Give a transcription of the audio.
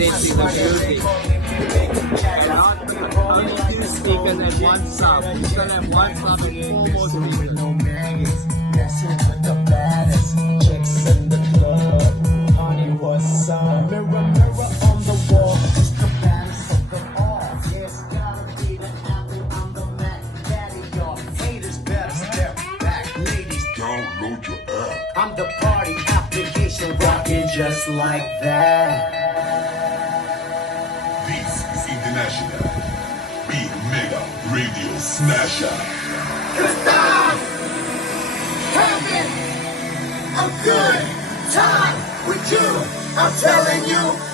dancing the music. Only two speakers and one sub. You can have one sub and four more speakers. No maggots, messing with the baddest chicks in the club. Honey, what's up? Mirror, mirror on the wall, who's the baddest of them all? Yes, gotta be the apple on the Mac. Daddy, your haters better step back. Ladies, Download your app. I'm the party application rocking just like that. This is International Big Mega Radio Smasher. Cause I'm having a good time with you. I'm telling you.